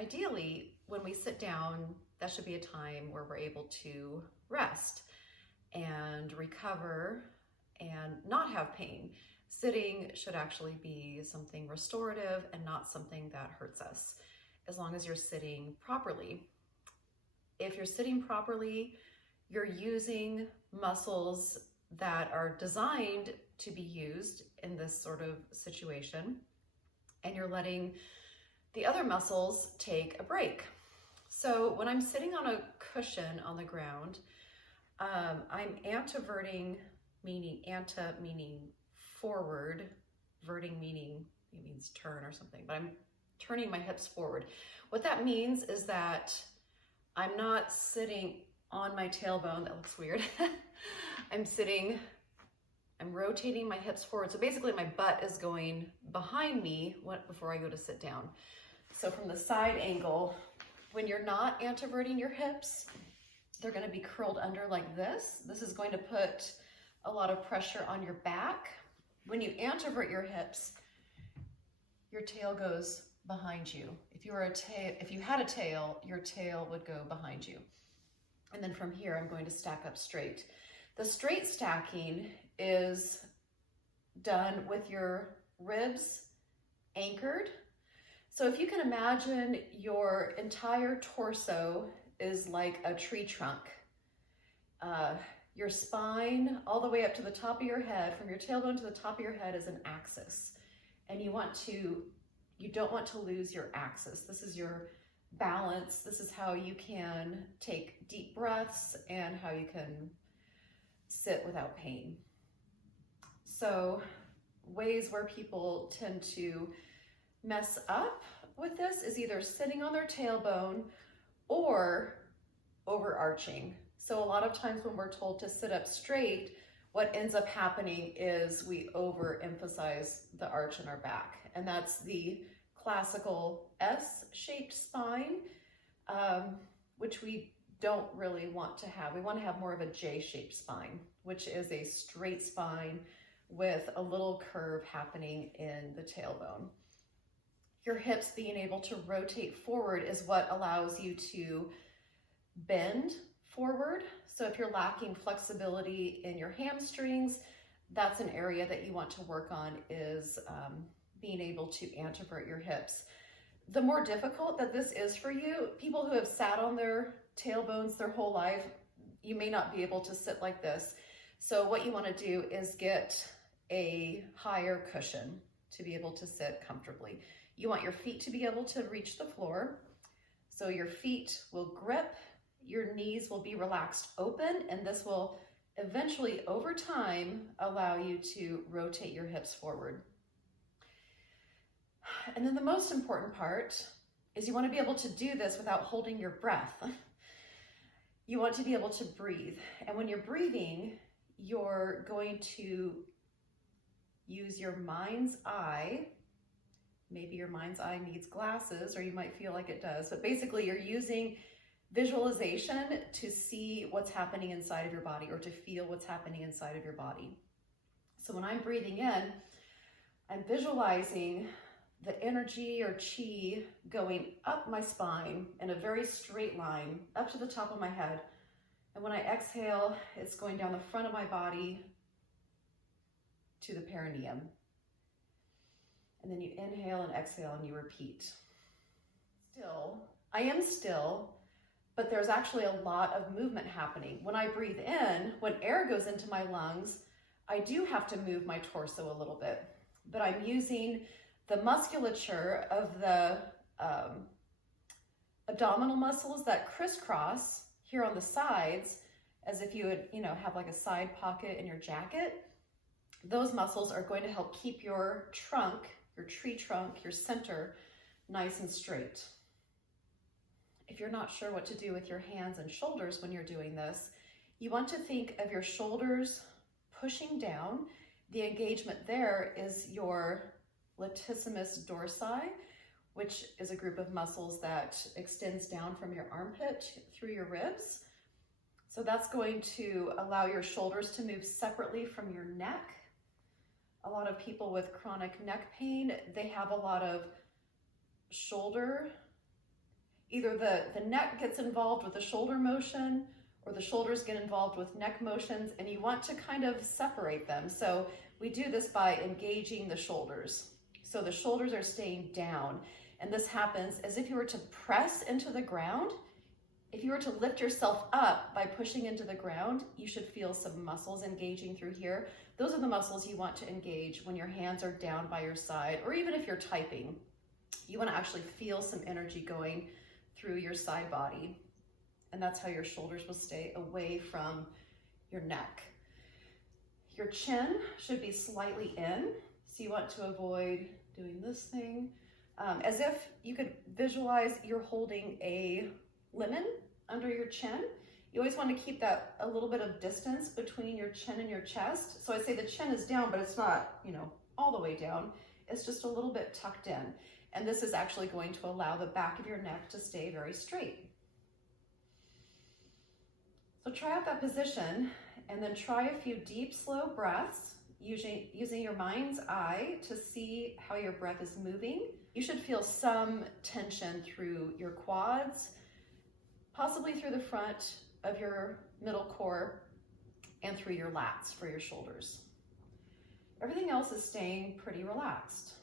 ideally, when we sit down, that should be a time where we're able to rest and recover and not have pain. Sitting should actually be something restorative and not something that hurts us, as long as you're sitting properly. If you're sitting properly, you're using muscles that are designed to be used in this sort of situation, and you're letting the other muscles take a break. So when I'm sitting on a cushion on the ground, I'm anteverting, meaning anta meaning forward, verting meaning it means turn or something, but I'm turning my hips forward. What that means is that I'm not sitting on my tailbone. That looks weird. I'm rotating my hips forward. So basically my butt is going behind me before I go to sit down. So from the side angle, when you're not anteverting your hips, they're going to be curled under like this. This is going to put a lot of pressure on your back. When you antevert your hips, your tail goes behind you. If you had a tail, your tail would go behind you. And then from here, I'm going to stack up straight. The straight stacking is done with your ribs anchored. So if you can imagine your entire torso is like a tree trunk. Your spine all the way up to the top of your head, from your tailbone to the top of your head, is an axis. And you don't want to lose your axis. This is your balance. This is how you can take deep breaths and how you can sit without pain. So ways where people tend to mess up with this is either sitting on their tailbone or overarching. So a lot of times when we're told to sit up straight, what ends up happening is we overemphasize the arch in our back. And that's the classical S-shaped spine, which we don't really want to have. We want to have more of a J-shaped spine, which is a straight spine with a little curve happening in the tailbone. Your hips being able to rotate forward is what allows you to bend forward. So if you're lacking flexibility in your hamstrings, that's an area that you want to work on, is being able to antevert your hips. The more difficult that this is for you, people who have sat on their tailbones their whole life, you may not be able to sit like this. So what you want to do is get a higher cushion to be able to sit comfortably. You want your feet to be able to reach the floor. So your feet will grip, your knees will be relaxed open, and this will eventually, over time, allow you to rotate your hips forward. And then the most important part is you want to be able to do this without holding your breath. You want to be able to breathe. And when you're breathing, you're going to use your mind's eye. Maybe your mind's eye needs glasses, or you might feel like it does. But basically, you're using visualization to see what's happening inside of your body, or to feel what's happening inside of your body. So when I'm breathing in, I'm visualizing the energy or chi going up my spine in a very straight line up to the top of my head. And when I exhale, it's going down the front of my body to the perineum. And then you inhale and exhale and you repeat. I am still, but there's actually a lot of movement happening. When I breathe in, when air goes into my lungs, I do have to move my torso a little bit, but I'm using the musculature of the abdominal muscles that crisscross here on the sides, as if you would, have like a side pocket in your jacket. Those muscles are going to help keep your trunk, your tree trunk, your center nice and straight. If you're not sure what to do with your hands and shoulders when you're doing this, you want to think of your shoulders pushing down. The engagement there is your latissimus dorsi, which is a group of muscles that extends down from your armpit through your ribs. So that's going to allow your shoulders to move separately from your neck. A lot of people with chronic neck pain, they have a lot of shoulder Either the neck gets involved with the shoulder motion, or the shoulders get involved with neck motions, and you want to kind of separate them. So we do this by engaging the shoulders. So the shoulders are staying down, and this happens as if you were to press into the ground. If you were to lift yourself up by pushing into the ground, you should feel some muscles engaging through here. Those are the muscles you want to engage when your hands are down by your side, or even if you're typing. You want to actually feel some energy going through your side body. And that's how your shoulders will stay away from your neck. Your chin should be slightly in, so you want to avoid doing this thing. As if you could visualize you're holding a lemon under your chin. You always want to keep that a little bit of distance between your chin and your chest. So I'd say the chin is down, but it's not, all the way down. It's just a little bit tucked in. And this is actually going to allow the back of your neck to stay very straight. So try out that position, and then try a few deep, slow breaths, using your mind's eye to see how your breath is moving. You should feel some tension through your quads, possibly through the front of your middle core, and through your lats for your shoulders. Everything else is staying pretty relaxed.